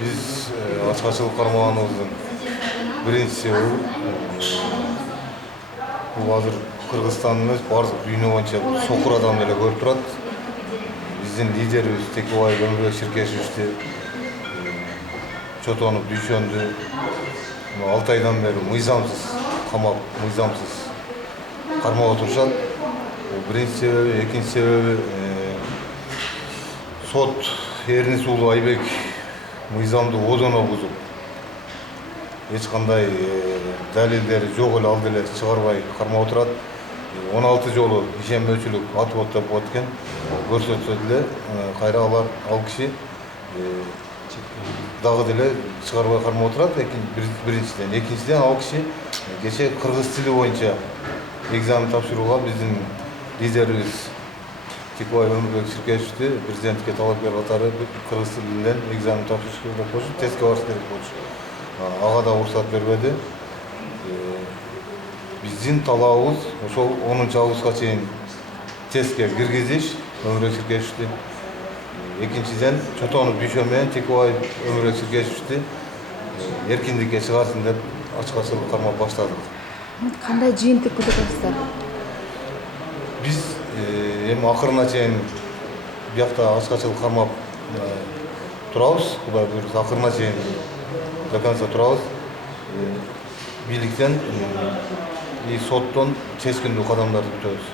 Biz açıkçılık karmağımızın birinci sebebi bu hazır Kırgızstan'ın barzı dünya boyunca sokur adam ele görüp turat. Bizden liderimiz Tekobay Ömürбек Ширкешевичти çotонуп düşöndü. 6 aydan beri mыйзамсыз камап, мыйзамсыз кармап отурушат. Birinci sebebi, ikinci sebebi сот Эрнис уулу Айбек мыйзамды одоно бузуп, эч кандай далилдери жок эле алды эле чыгарбай кармап отурат. 16 жолу ишенбөөчүлүк атып оттоп экен. Көрсөтсө деле кайра ал киши дагы деле чыгарбай кармап отурат. Биринчиден, экинчиден ал киши кече кыргыз тили боюнча экзамен тапшырууга биздин лидерибиз Tekobay Ömürбек Ширкешевичти президентке талапкер катары кыргыз тилинен экзамен тапшырыш керек болчу, тестке барыш керек болчу. Ага да уруксат бербеди. Биздин талабыбыз ошол 10-августка чейин тестке киргизиш Ömürбек Ширкешевичти. Экинчиден чотонуп düşөө менен Tekobay Ömürбек Ширкешевичти эркиндикке чыгарсын деп ачкачылык кармап баштадык. Кандай жыйынтык күтүп атасыздар? Биз эми акырына чейин биякта ачкачылык кармап турабыз. Кудай буйруса акырына чейин до конца турабыз. Бийликтен и соттон чечкиндүү кадамдарды күтөбүз.